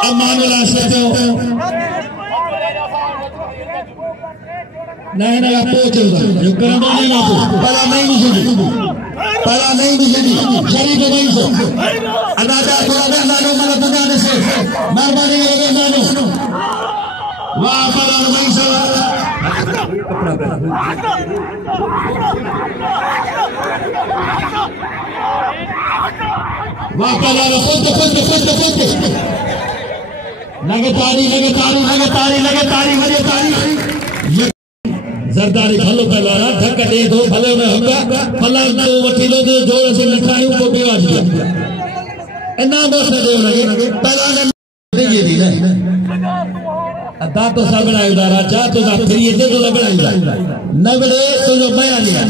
अमानुल्लाह सतो नहीं नहीं पहुंचे उधर जो करना नहीं ना पहला नहीं मुझे शरीफ भाई से अदादा थोड़ा बेहना लो मतलब बताने से मेहरबानी करोगे नानो वाह पहला भाई से वाह पहला पोते लगे तारी जरदारी भलो पहलवाना ढक दे दो भले में होगा फला दो वकीलो दे जोर से लिखायूं को बेवाज दिया इना बस दे लगे पहलवान दे ये दी ना अदा तो सब बनाई उदारा जा तो ना फिर ये दे तो बनाई नगड़े तो जो मैं लिया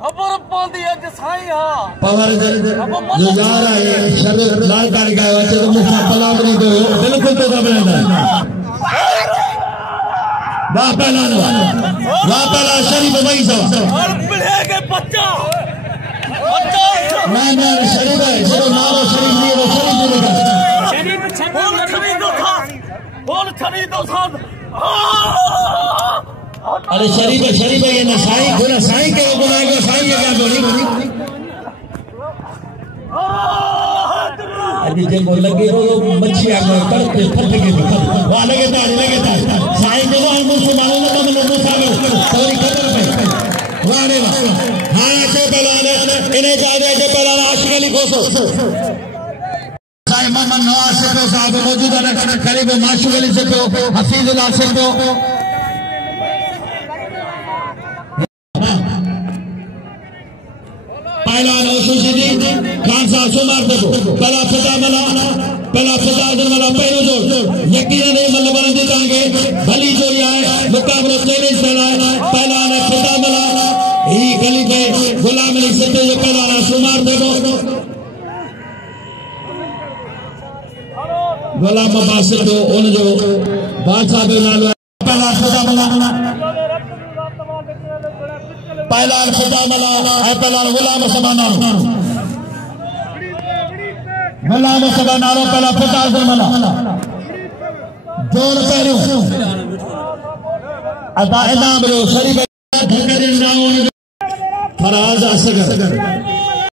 खबर बोल दिया जसाई हां पावर जो यार है शरीर लाल कर गए वैसे तो मुझे पला नहीं दो बिल्कुल तो सब बनाई वाह पहला शरीफ भाई साहब और पिढ़े के बच्चा मैं शरीफ है जो नारो शरीफ नहीं वो शरीफ नहीं लगा शरीफ छड़ी दो था अरे शरीफ है ये ना साईं गुना साईं के गुनाह को साईं ये क्या बोली अभी जब लगे वो मच्छी आ गए करते फट के वो लगे था साईं को ना मुसलमानों ने मतलब मुसा में थोड़ी खबर पे वाह रे वाह हां से पहलवान इन्हें जाने के पहलवान आशिक अली घोषो साईं मोहम्मद नवाज से तो साहब मौजूद है करीब माशूक अली से तो हफीजुल्लाह से तो पहलवान ओशुशीदी खान साहब सुमार देखो पहला फजा मला पहलो जोड़ यकीन नहीं मतलब बंदी तांगे भली जोड़ी आए मुकाबला चैलेंज चला है पहलवान फजा मला ही गली पे गुलाम अली सिद्धू जो पहलवान सुमार देखो गुलाम अब्बास सिद्धू उन जो बादशाह के नाम पहला फजा मला पहलवान फजा मला है पहलवान गुलाम सभा नारो पहला फजाल मला जोर पहलू अदा इनाम रो शरीफ फराज असगर